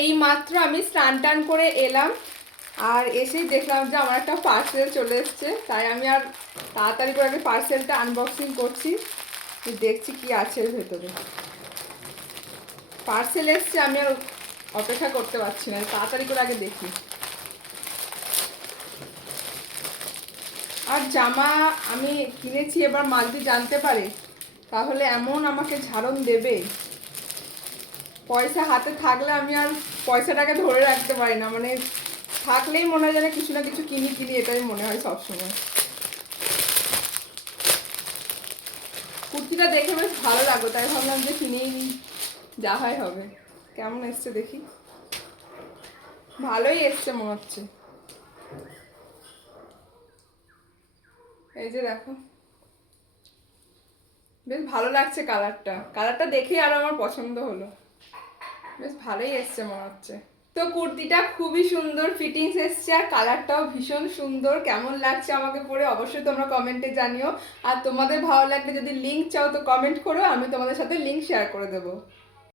এই মাত্র আমি স্নান টান করে এলাম, আর এসেই দেখলাম যে আমার একটা পার্সেল চলে এসছে, তাই আমি আর তাড়াতাড়ি করে আমি পার্সেলটা আনবক্সিং করছি, দেখছি কি আছে এর ভেতরে। পার্সেল এসছে, আমি আর অপেক্ষা করতে পারছি না, তাড়াতাড়ি করে আগে দেখি। আর জামা আমি কিনেছি, এবার মালতি জানতে পারে তাহলে এমন আমাকে ঝাড়ন দেবে। পয়সা হাতে থাকলে আমি আর পয়সাটাকে ধরে রাখতে পারি না, মানে থাকলেই মনে হয় যেন কিছু না কিছু কিনি কিনি, এটাই মনে হয় সবসময়। কুর্তিটা দেখে বেশ ভালো লাগলো, তাই ভাবলাম যে কিনেই নিই, যা হয় হবে। কেমন এসছে দেখি, ভালোই এসছে মনে হচ্ছে। এই যে দেখো, বেশ ভালো লাগছে কালারটা, কালারটা দেখেই আরো আমার পছন্দ হলো, বেশ ভালোই এসছে মনে হচ্ছে। তো কুর্তিটা খুবই সুন্দর ফিটিংস এসছে, আর কালারটাও ভীষণ সুন্দর। কেমন লাগছে আমাকে পরে অবশ্যই তোমরা কমেন্টে জানিও, আর তোমাদের ভালো লাগলে যদি লিঙ্ক চাও তো কমেন্ট করো, আমি তোমাদের সাথে লিঙ্ক শেয়ার করে দেবো।